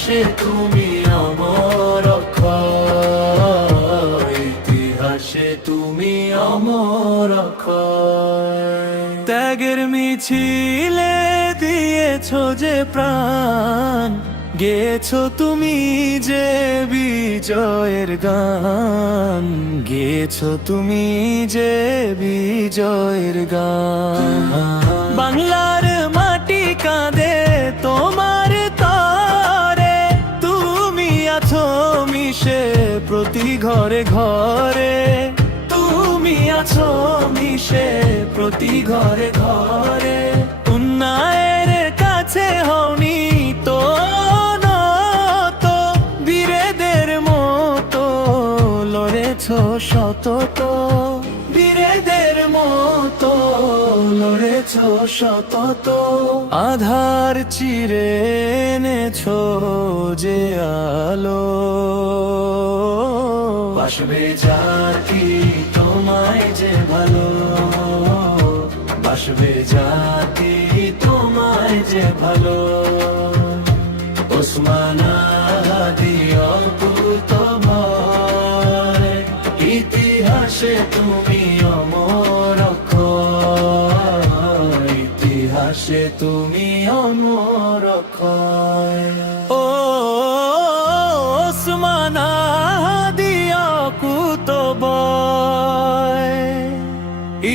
ইতিহাসে তুমি অমর অক্ষয়, ইতিহাসে তুমি অমর অক্ষয়। ত্যাগের মিছিলে দিয়েছো যে প্রাণ, গেছো তুমি যে বিজয়ের গান, গেছো তুমি যে বিজয়ের গান। বাংলার মাটি কাঁদে তোমার তরে, তুমি আছো মিশে প্রতি ঘরে ঘরে, তুমি আছো মিশে প্রতি ঘরে ঘরে। উন্নয়নের কাছে হওনি তো নত, বীরেদের মতো লড়েছো শতত, বীরেদের মতো লড়েছো শতত। আধার চিরে এনেছো যে আলো, বাসবে জাতি তোমায় যে ভালো, বাসবে জাতি তোমায় যে ভালো। ওসমান হাদি অকুতোভয়, ইতিহাসে তুমি অমর অক্ষয়, ইতিহাসে তুমি অমর অক্ষয়। ও ওসমান হাদি অকুতোভয়,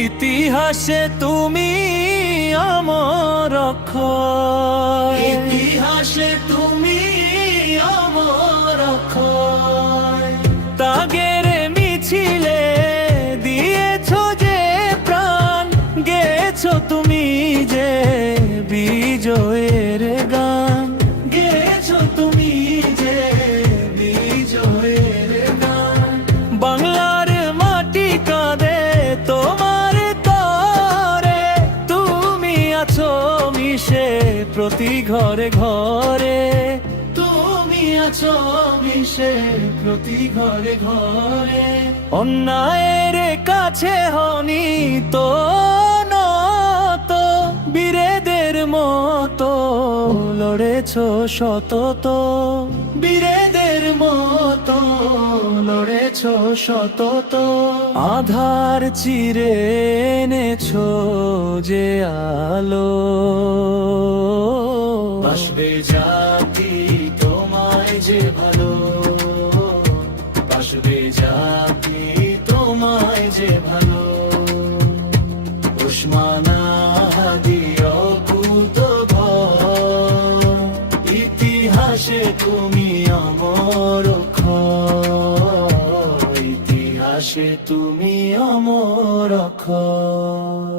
ইতিহাসে তুমি অমর অক্ষয়, ইতিহাসে তুমি অমর অক্ষয়। ত্যাগের মিছিলে দিয়েছো যে প্রাণ, গেছো তুমি যে বিজয়ের গান, গেছো তুমি যে বিজয়ের গান। বাংলার মাটি কাঁদে তোমার তরে, তুমি আছো মিশে প্রতি ঘরে ঘরে, তুমি আছো মিশে প্রতি ঘরে ঘরে। অন্যায়ের কাছে হওনি তো নত, বীরেদের মতো লড়েছো শতত, বীরেদের মতো লড়েছো শতত। আধার চিরে এনেছো যে আলো, বাসবে জাতি তোমায় যে ভালো, বাসবে জাতি তোমায় যে ভালো। ওসমান হাদি অকুতোভয়, ইতিহাসে তুমি অমর অক্ষয়, ইতিহাসে তুমি অমর অক্ষয়।